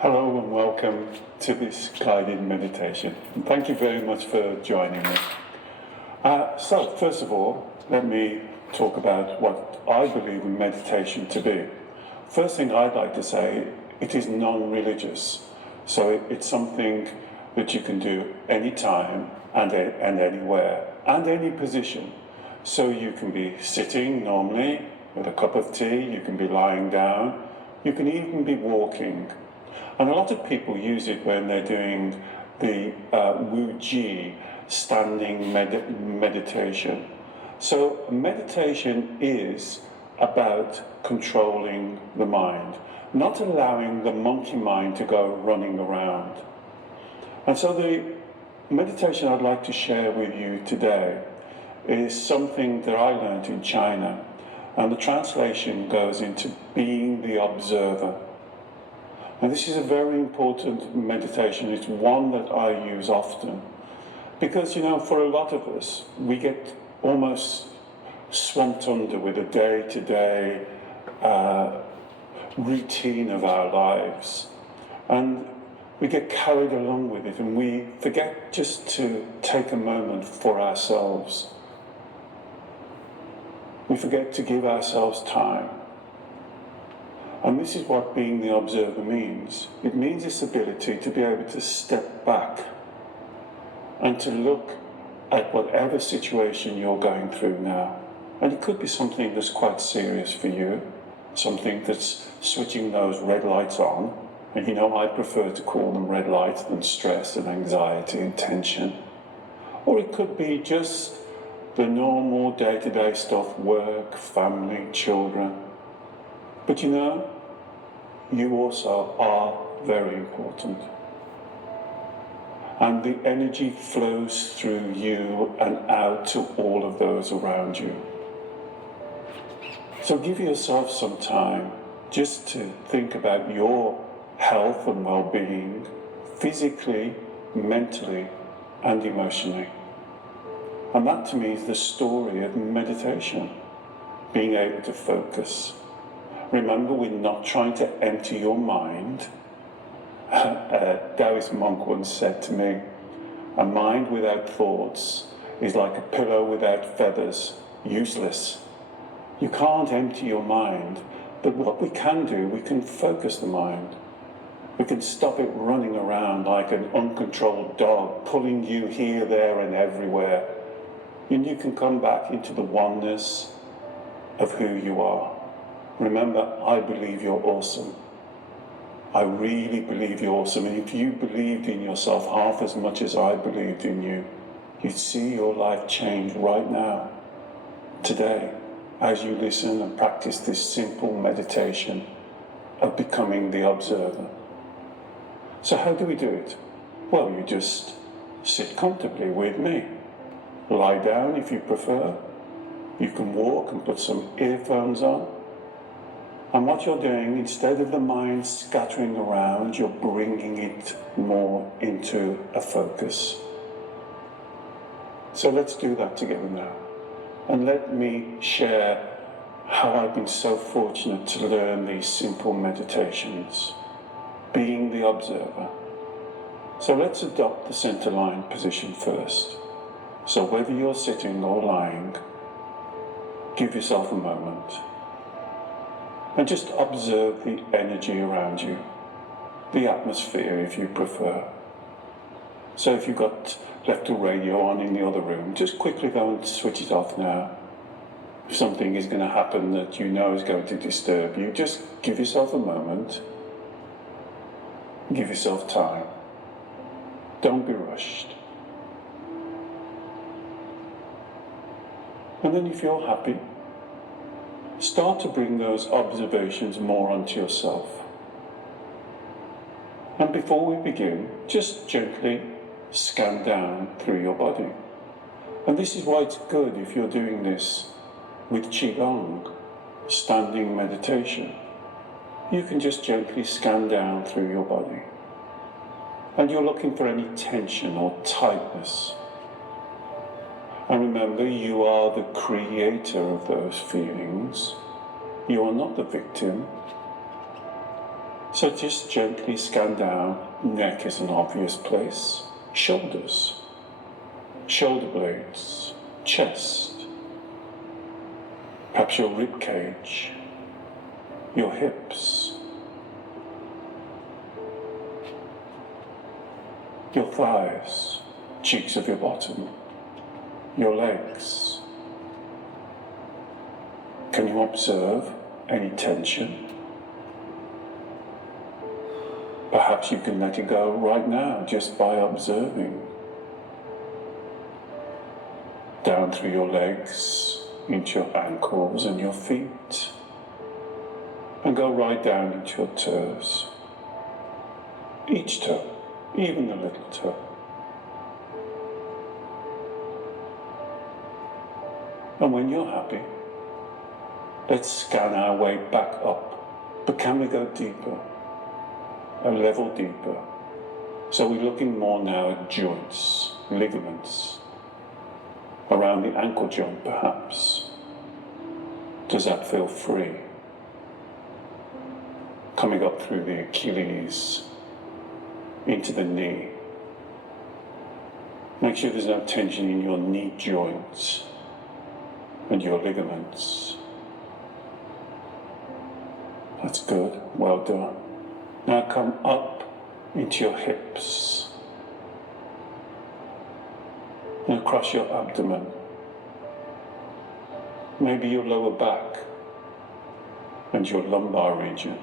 Hello and welcome to this guided meditation. And thank you very much for joining me. So, first of all, let me talk about what I believe in meditation to be. First thing I'd like to say, it is non-religious. So it's something that you can do anytime and anywhere and any position. So you can be sitting normally with a cup of tea, you can be lying down, you can even be walking. And a lot of people use it when they're doing the Wu Ji, standing meditation. So meditation is about controlling the mind, not allowing the monkey mind to go running around. And so the meditation I'd like to share with you today is something that I learned in China. And the translation goes into being the observer. And this is a very important meditation. It's one that I use often. Because, for a lot of us, we get almost swamped under with the day-to-day routine of our lives. And we get carried along with it, and we forget just to take a moment for ourselves. We forget to give ourselves time. And this is what being the observer means. It means this ability to be able to step back and to look at whatever situation you're going through now. And it could be something that's quite serious for you, something that's switching those red lights on. And I prefer to call them red lights than stress and anxiety and tension. Or it could be just the normal day-to-day stuff, work, family, children. But you also are very important. And the energy flows through you and out to all of those around you. So give yourself some time just to think about your health and well-being, physically, mentally, and emotionally. And that to me is the story of meditation, being able to focus. Remember, we're not trying to empty your mind. A Taoist monk once said to me, a mind without thoughts is like a pillow without feathers, useless. You can't empty your mind, but what we can do, we can focus the mind. We can stop it running around like an uncontrolled dog, pulling you here, there, and everywhere. And you can come back into the oneness of who you are. Remember, I believe you're awesome. I really believe you're awesome. And if you believed in yourself half as much as I believed in you, you'd see your life change right now, today, as you listen and practice this simple meditation of becoming the observer. So how do we do it? Well, you just sit comfortably with me. Lie down if you prefer. You can walk and put some earphones on. And what you're doing, instead of the mind scattering around, you're bringing it more into a focus. So let's do that together now. And let me share how I've been so fortunate to learn these simple meditations, being the observer. So let's adopt the center line position first. So whether you're sitting or lying, give yourself a moment. And just observe the energy around you, the atmosphere if you prefer. So if you've got left a radio on in the other room, just quickly go and switch it off now. If something is going to happen that you know is going to disturb you, just give yourself a moment. Give yourself time. Don't be rushed. And then if you're happy, start to bring those observations more onto yourself. And before we begin, just gently scan down through your body. And this is why it's good if you're doing this with Qigong, standing meditation. You can just gently scan down through your body. And you're looking for any tension or tightness. And remember, you are the creator of those feelings. You are not the victim. So just gently scan down. Neck is an obvious place. Shoulders, shoulder blades, chest, perhaps your rib cage, your hips, your thighs, cheeks of your bottom, your legs. Can you observe any tension? Perhaps you can let it go right now just by observing. Down through your legs, into your ankles and your feet, and go right down into your toes. Each toe, even the little toe. And when you're happy, let's scan our way back up. But can we go deeper? A level deeper. So we're looking more now at joints, ligaments, around the ankle joint perhaps. Does that feel free? Coming up through the Achilles, into the knee. Make sure there's no tension in your knee joints and your ligaments. That's good, well done. Now come up into your hips and across your abdomen, maybe your lower back and your lumbar region.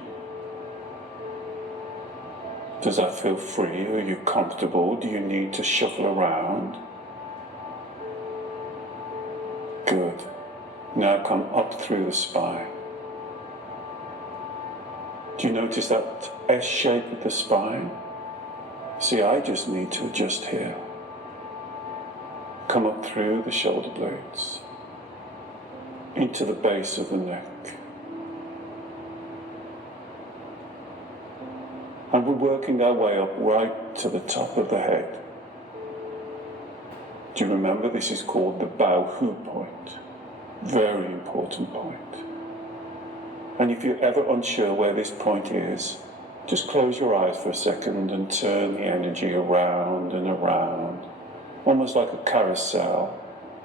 Does that feel free? Are you comfortable? Do you need to shuffle around? Good. Now come up through the spine. Do you notice that S shape of the spine? See, I just need to adjust here. Come up through the shoulder blades, into the base of the neck. And we're working our way up right to the top of the head. Do you remember this is called the Bao Hu point? Very important point. And if you're ever unsure where this point is, just close your eyes for a second and turn the energy around and around, almost like a carousel,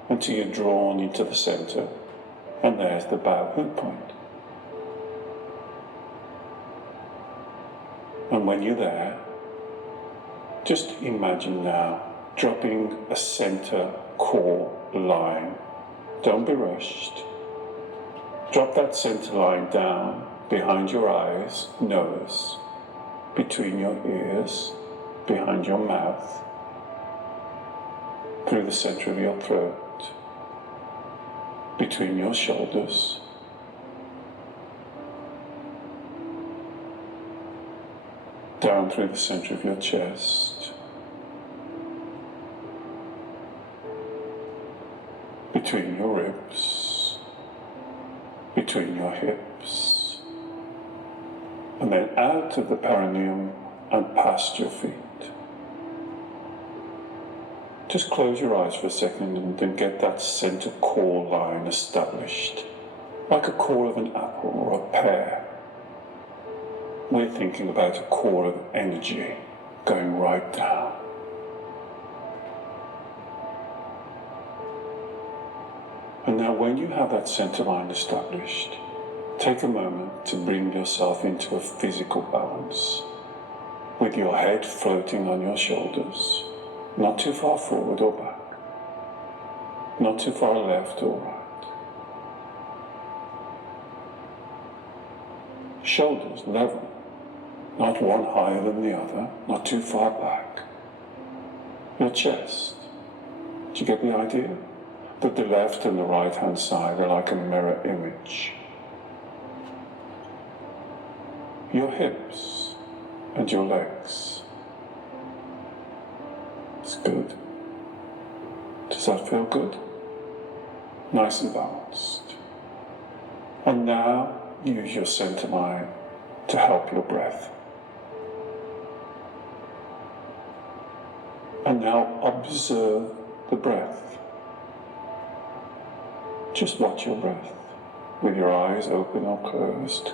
until you're drawn into the center. And there's the Bao Hu point. And when you're there, just imagine now dropping a center core line. Don't be rushed. Drop that center line down behind your eyes, nose, between your ears, behind your mouth, through the center of your throat, between your shoulders, down through the center of your chest, between your ribs, between your hips, and then out of the perineum and past your feet. Just close your eyes for a second and then get that center core line established, like a core of an apple or a pear. We're thinking about a core of energy going right down. And now when you have that center line established, take a moment to bring yourself into a physical balance, with your head floating on your shoulders, not too far forward or back, not too far left or right. Shoulders level, not one higher than the other, not too far back. Your chest, do you get the idea? That the left and the right hand side are like a mirror image. Your hips and your legs. It's good. Does that feel good? Nice and balanced. And now use your center line to help your breath. And now observe the breath. Just watch your breath, with your eyes open or closed,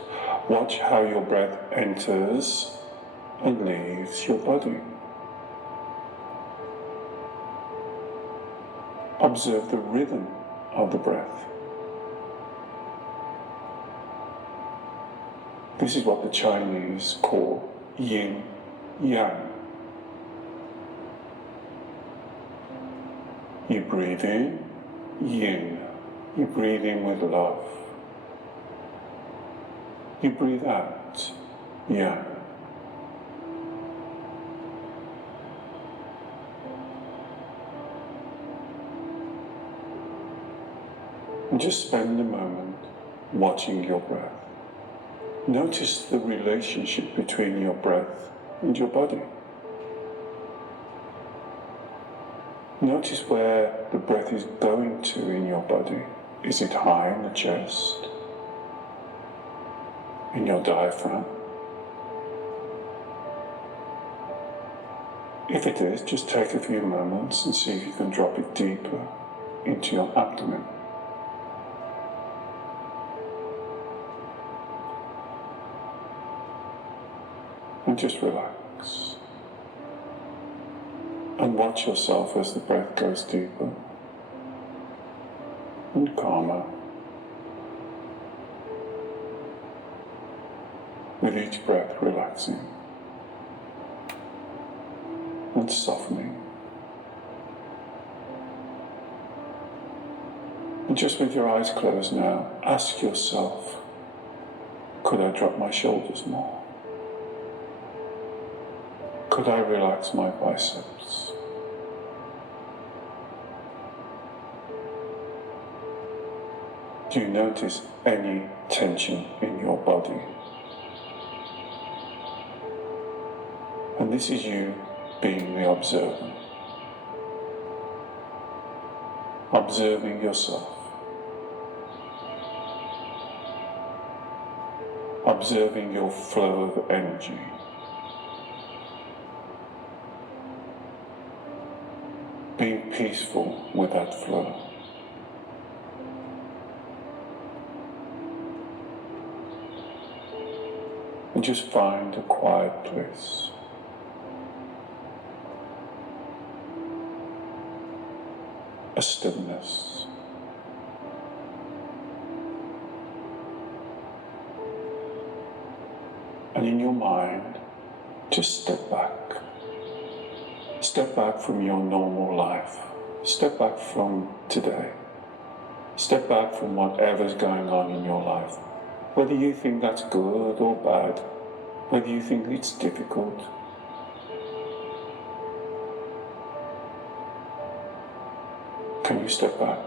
Watch how your breath enters and leaves your body. Observe the rhythm of the breath. This is what the Chinese call yin yang. You breathe in, yin. You breathe in with love. You breathe out, yang. And just spend a moment watching your breath. Notice the relationship between your breath and your body. Notice where the breath is going to in your body. Is it high in the chest? In your diaphragm? If it is, just take a few moments and see if you can drop it deeper into your abdomen. And just relax. And watch yourself as the breath goes deeper and calmer. With each breath relaxing and softening. And just with your eyes closed now, ask yourself, could I drop my shoulders more? Could I relax my biceps? Do you notice any tension in your body? And this is you being the observer. Observing yourself. Observing your flow of energy. Being peaceful with that flow. And just find a quiet place. A stillness. And in your mind, just step back. Step back from your normal life. Step back from today. Step back from whatever's going on in your life. Whether you think that's good or bad, whether you think it's difficult. Can you step back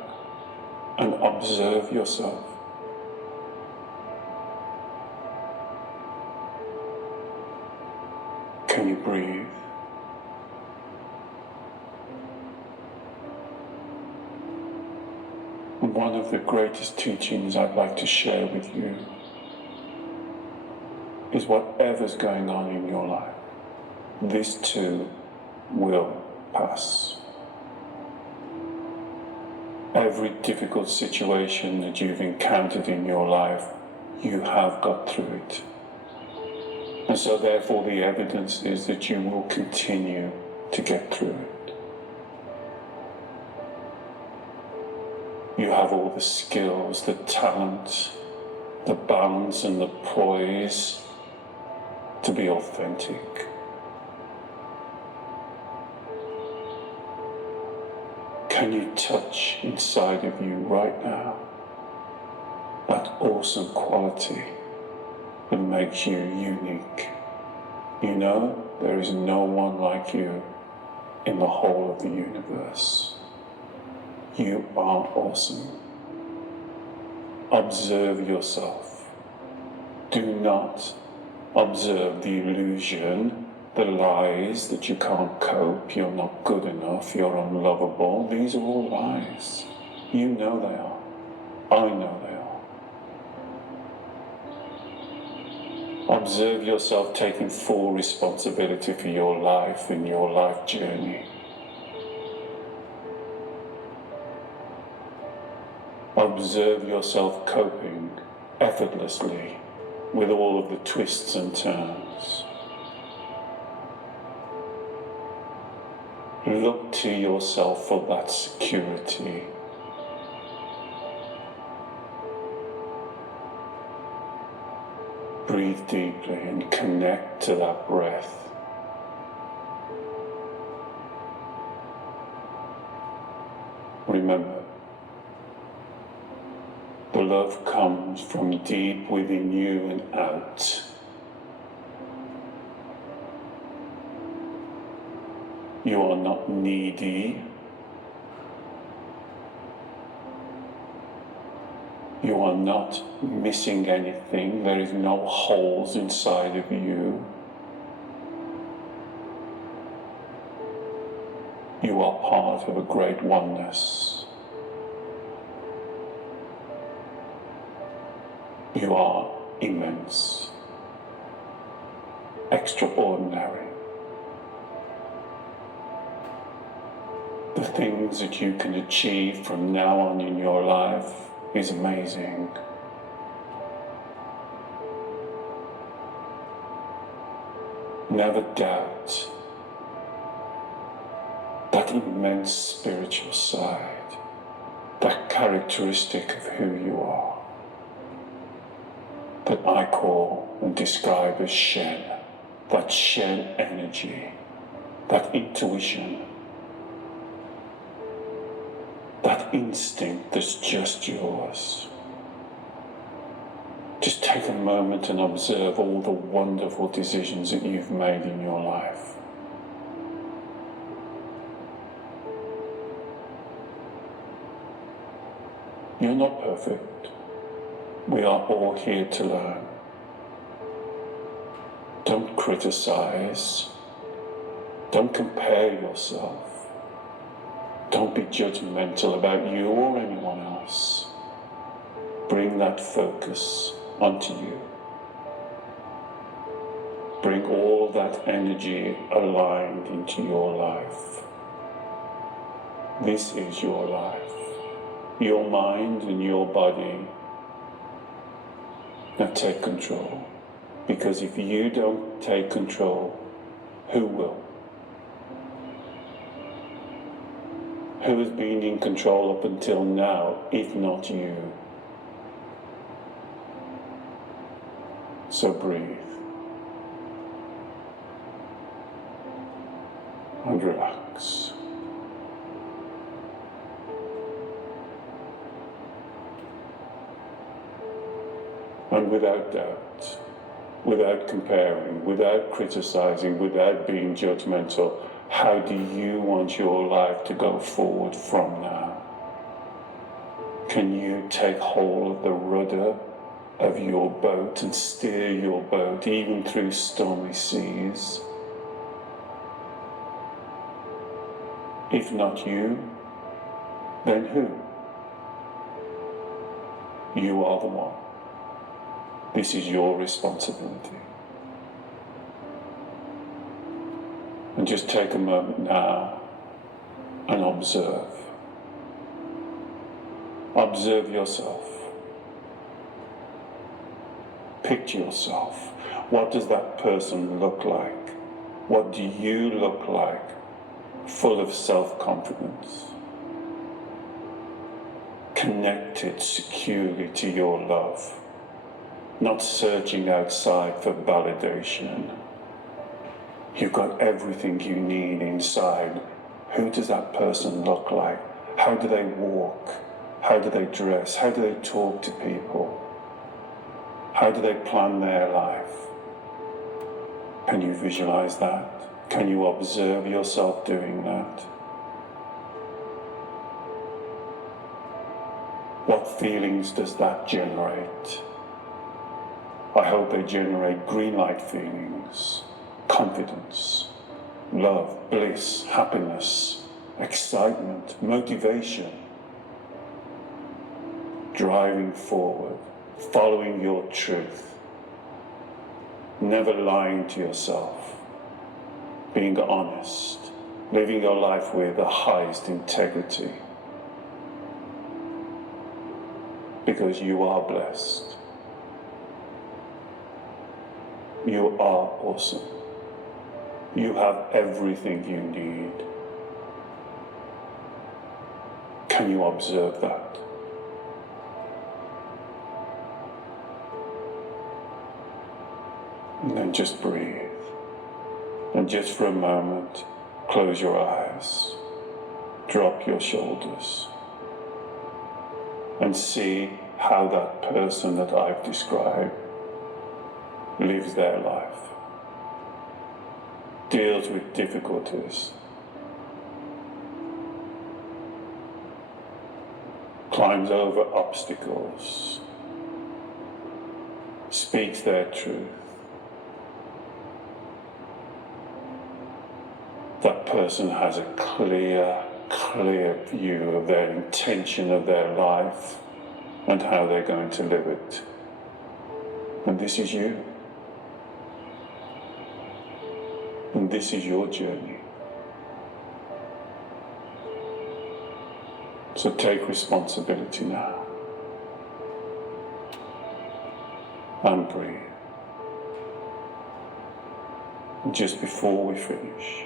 and observe yourself? Can you breathe? And one of the greatest teachings I'd like to share with you is whatever's going on in your life, this too will pass. Every difficult situation that you've encountered in your life, you have got through it. And so therefore the evidence is that you will continue to get through it. You have all the skills, the talent, the balance and the poise to be authentic. Can you touch inside of you right now that awesome quality that makes you unique? You know, there is no one like you in the whole of the universe. You are awesome. Observe yourself. Do not observe the illusion, the lies that you can't cope, you're not good enough, you're unlovable. These are all lies. You know they are. I know they are. Observe yourself taking full responsibility for your life and your life journey. Observe yourself coping effortlessly with all of the twists and turns. Look to yourself for that security. Breathe deeply and connect to that breath. Remember, the love comes from deep within you and out. You are not needy. You are not missing anything. There is no holes inside of you. You are part of a great oneness. You are immense, extraordinary. The things that you can achieve from now on in your life is amazing. Never doubt that immense spiritual side, that characteristic of who you are, that I call and describe as Shen, that Shen energy, that intuition, that instinct that's just yours. Just take a moment and observe all the wonderful decisions that you've made in your life. You're not perfect. We are all here to learn. Don't criticize. Don't compare yourself. Don't be judgmental about you or anyone else. Bring that focus onto you. Bring all that energy aligned into your life. This is your life, your mind and your body. Now take control, because if you don't take control, who will? Who has been in control up until now, if not you? So breathe and relax. And without doubt, without comparing, without criticizing, without being judgmental, how do you want your life to go forward from now? Can you take hold of the rudder of your boat and steer your boat even through stormy seas? If not you, then who? You are the one. This is your responsibility. And just take a moment now and observe. Observe yourself. Picture yourself. What does that person look like? What do you look like? Full of self-confidence. Connected securely to your love. Not searching outside for validation. You've got everything you need inside. Who does that person look like? How do they walk? How do they dress? How do they talk to people? How do they plan their life? Can you visualize that? Can you observe yourself doing that? What feelings does that generate? I hope they generate green light feelings, confidence, love, bliss, happiness, excitement, motivation, driving forward, following your truth, never lying to yourself, being honest, living your life with the highest integrity, because you are blessed. You are awesome. You have everything you need. Can you observe that? And then just breathe. And just for a moment, close your eyes, drop your shoulders, and see how that person that I've described lives their life, deals with difficulties, climbs over obstacles, speaks their truth. That person has a clear view of their intention of their life and how they're going to live it. And this is you. And this is your journey. So take responsibility now. And breathe. And just before we finish,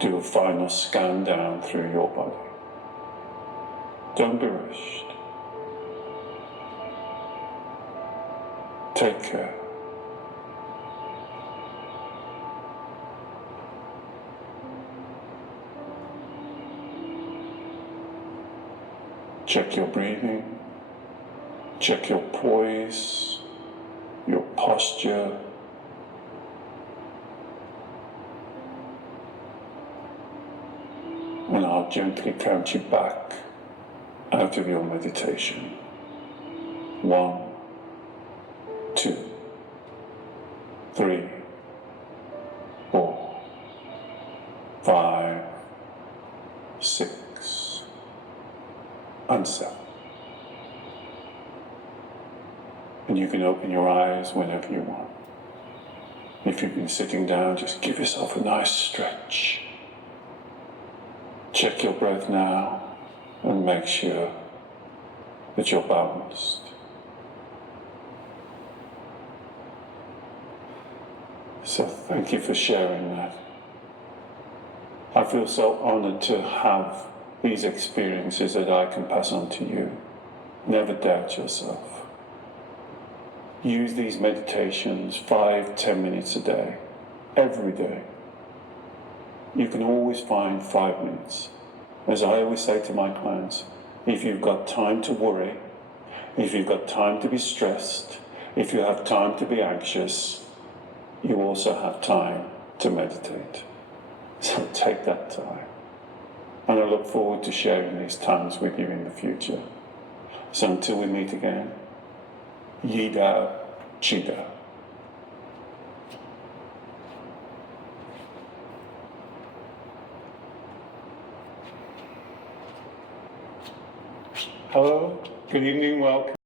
do a final scan down through your body. Don't be rushed. Take care. Check your breathing. Check your poise, your posture. And I'll gently count you back out of your meditation. 1, 2, 3, 4, 5, 6, and 7. And you can open your eyes whenever you want. If you've been sitting down, just give yourself a nice stretch. Check your breath now and make sure that you're balanced. So thank you for sharing that. I feel so honored to have these experiences that I can pass on to you. Never doubt yourself. Use these meditations 5-10 minutes a day, every day. You can always find 5 minutes. As I always say to my clients, if you've got time to worry, if you've got time to be stressed, if you have time to be anxious, you also have time to meditate. So take that time. And I look forward to sharing these times with you in the future. So until we meet again, Yi Dao, Qi Dao. Hello, good evening, welcome.